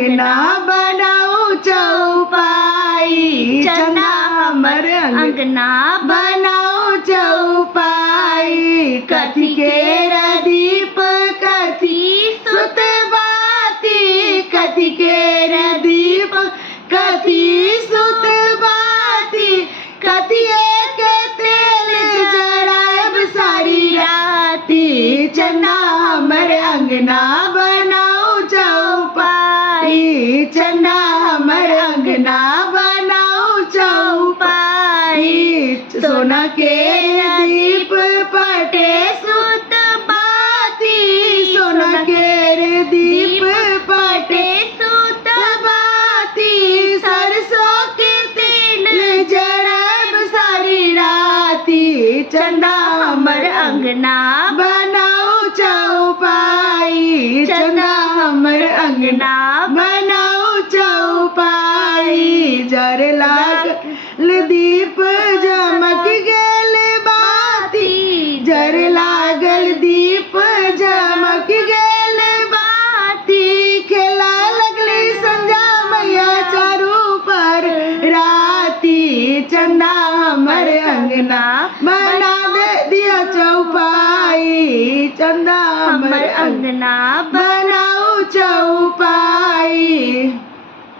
अंगना बनाऊ चौपाई, चंदा हमर अंगना बनाऊ चौपाई। कथी केर दीप कथी सुत बाती, कथी केर दीप कथी सुत बाती, कथी के तेल जराब सारी राती। चंदा हमर अंगना बनाऊ चौपाई, चंदा हमर अंगना बनाऊ चौपाई। सोना के दीप पटे सुत बाती, सोना के दीप पटे सुत बाती। सरसों के तेल जराब सारी राती। चंदा हमर अंगना बनाऊ चौपाई, चंदा हमर अंगना बनाऊ चौपाई। जरे लागल दीप जमक गेल बाती, जरे लागल दीप जमक गेल बाती। खेला लगली संजा मैया चारू पर राती। चंदा हमर अंगना बना दे दिया चौपाई, चंदा हमर अंगना बनाऊ चौपाई।